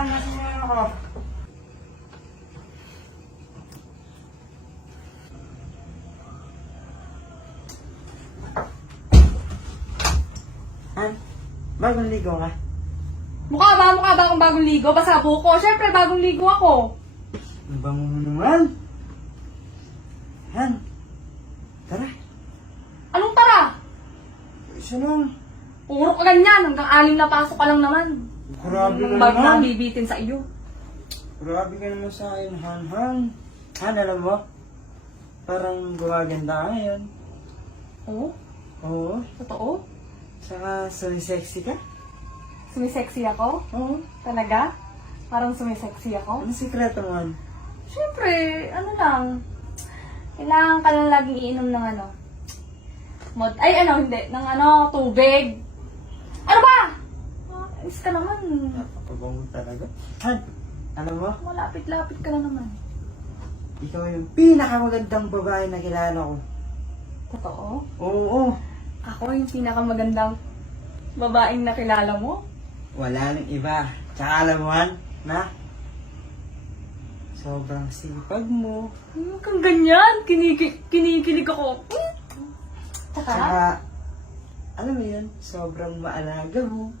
Nasaan na ako? Han, bagong ligo ka? Mukha ba akong bagong ligo? Basa buko. Siyempre, bagong ligo ako. Ang bango mo naman. Han, tara. Anong tara? Isa lang. Puro ka ganyan. Hanggang 6 na pasok ka lang naman. Grabe Ang ka bag na naman. bibitin sa iyo. Grabe ka naman sa akin, Han. Han, alam mo? Parang gumaganda ka ngayon. Oo? Oo. Totoo? Saka sexy ka? Sumisexy ako? Oo. Talaga? Parang sumisexy ako? Anong sikreto mo, Han? Siyempre, ano lang. Kailangan ka lang laging iinom ng ano. Hindi. Ng tubig. Ano ba? Ayos ka naman. Napakabango talaga. Han, alam mo? Malapit-lapit ka na naman. Ikaw yung pinakamagandang babae na kilala ko. Totoo? Oo. Ako yung pinakamagandang babaeng nakilala mo? Wala nang iba. Tsaka alam mo, Han, na sobrang sipag mo. Huwag kang ganyan. Kinikilig ako. Tsaka, Tsaka, alam mo yun, sobrang maalaga mo.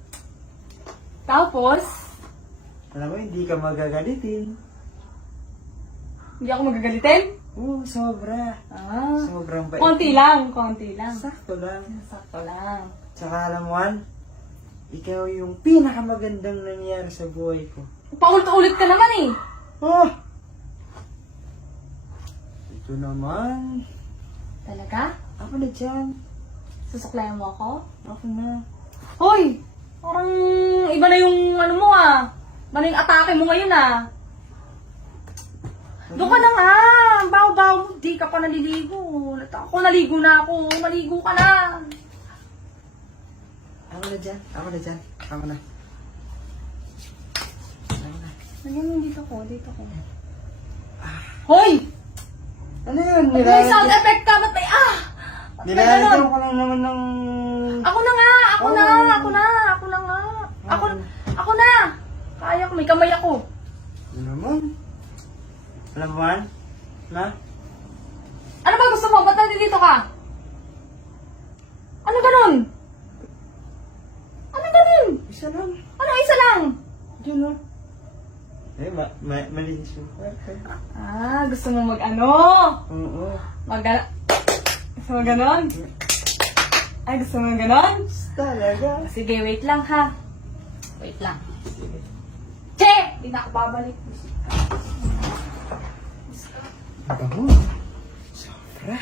tapos, Alam mo, hindi ka magagalitin. hindi ako magagalitin? Oo, sobra. Ah, Sobrang bait. konti lang. Sakto lang. Sakto lang. Tsaka alam mo, Han, ikaw yung pinakamagandang nangyari sa buhay ko. Paulit-ulit ka naman eh. Oh! Ito naman. Talaga? Ako na dyan. Susuklayan mo ako? Ako na. Hoy! Parang iba na yung ano mo ah. Iba na yung atake mo ngayon ah. Doon ka na nga. Baw-baw mo. Di ka pa naliligo. Ako naligo na ako. Maligo ka na. Ako na dyan. Ako na dyan. Ako na. Ako na. Lagyan mo dito ko. Dito ko. Hoy! Ano yun? May sound effect ka. Ba't may Nilalagyan ko lang naman ng... Ako na nga. Ako Oh. na. Ako na. Ako na nga. Ako na. Kaya ko. May kamay ako. Ano naman? Alam mo, Han? Na? Ano ba gusto mo? Ba't nandito ka? Ano ganun? Ano ganun? Isa lang. Ano isa lang? Diyan lang. Eh, malinis yung kwarto. Ah, gusto mo mag-ano? Oo. Gusto mo ganon? Ay, gusto mo ganon? Talaga. Sige, wait lang ha. Wait lang. Che! Hindi na ako babalik. Bango. Sobra.